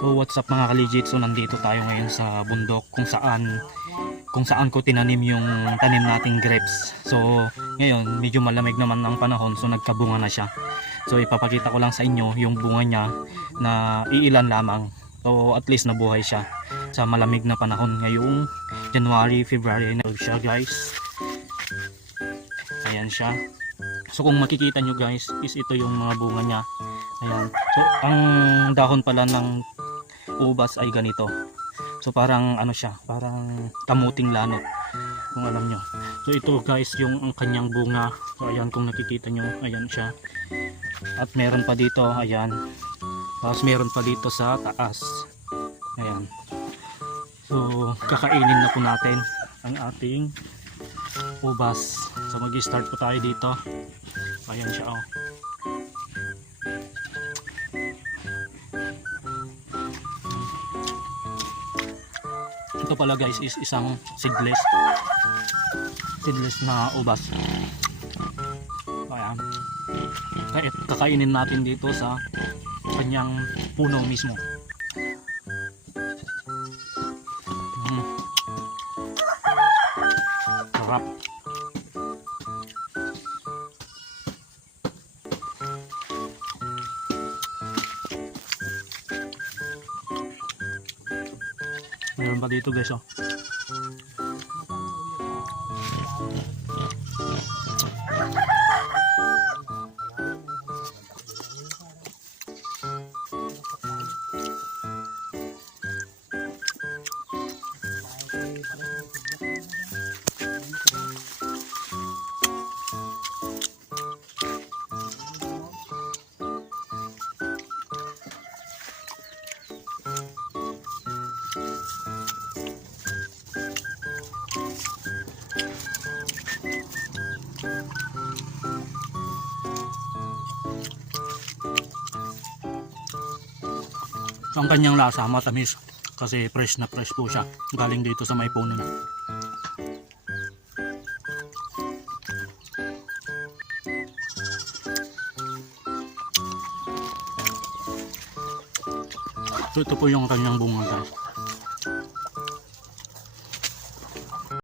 So what's up mga ka-legit, so nandito tayo ngayon sa bundok kung saan ko tinanim yung tanim nating grapes. So ngayon medyo malamig naman ang panahon, so nagkabunga na siya. So ipapakita ko lang sa inyo yung bunga niya na iilan lamang. So at least nabuhay siya sa malamig na panahon ngayong January, February na siya guys. Ayan siya. So kung makikita nyo guys, is ito yung mga bunga niya. Ayan. So ang dahon pala ng ubas ay ganito. So parang ano siya, parang kamuting lanot kung alam nyo. So ito guys yung ang kanyang bunga. So ayan kung nakikita nyo, ayan siya. At meron pa dito, ayan. Tapos meron pa dito sa taas. Ayan. So kakainin na po natin ang ating ubas. So mag-start po tayo dito. Ayan siya oh. Ito pala guys is isang seedless na ubas. Ayan. Kakainin natin dito sa kanyang puno mismo. Sarap. Meron pa dito guys oh. So, ang kanyang lasa matamis kasi fresh na fresh po siya galing dito sa may puno na. So ito po yung kanyang bunga guys.